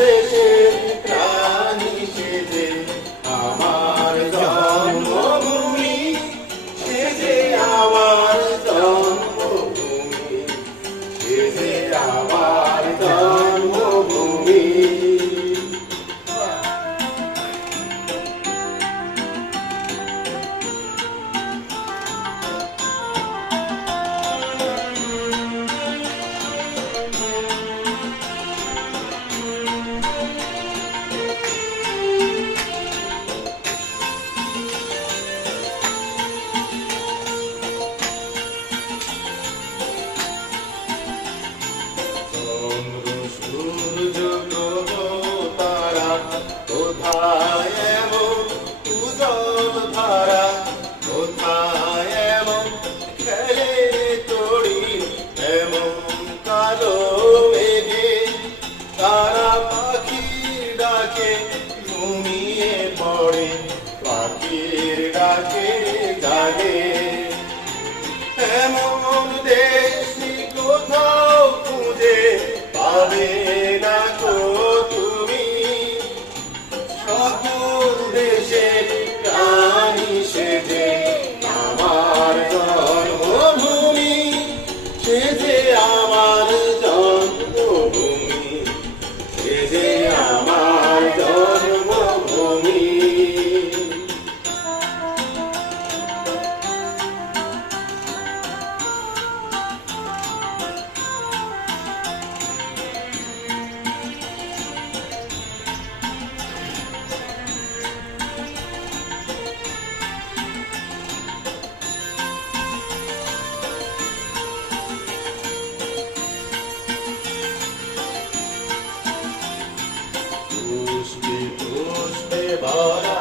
দেশের প্রাণী সেজে আমার জন্মভূমি, সেজে আমার জন্মভূমি, সেজে আমার জন্মভূমি। কোথায় এমন উজ্জ্বল ধারা, কোথায় এমন খেলে তড়ি, এমন কালো মেঘে তারা পাখির ডাকে ঘুমিয়ে পড়ে, পাখির ডাকে জাগে। এমন দেশ কোথাও খুঁজে পাবে না কো তুমি, সকল দেশের প্রাণী সেজে আমার জন্মভূমি, সেজে আমার জন্মভূমি, সেজে আমার জন্মভূমি। পুষ্পে পুষ্পে ভরা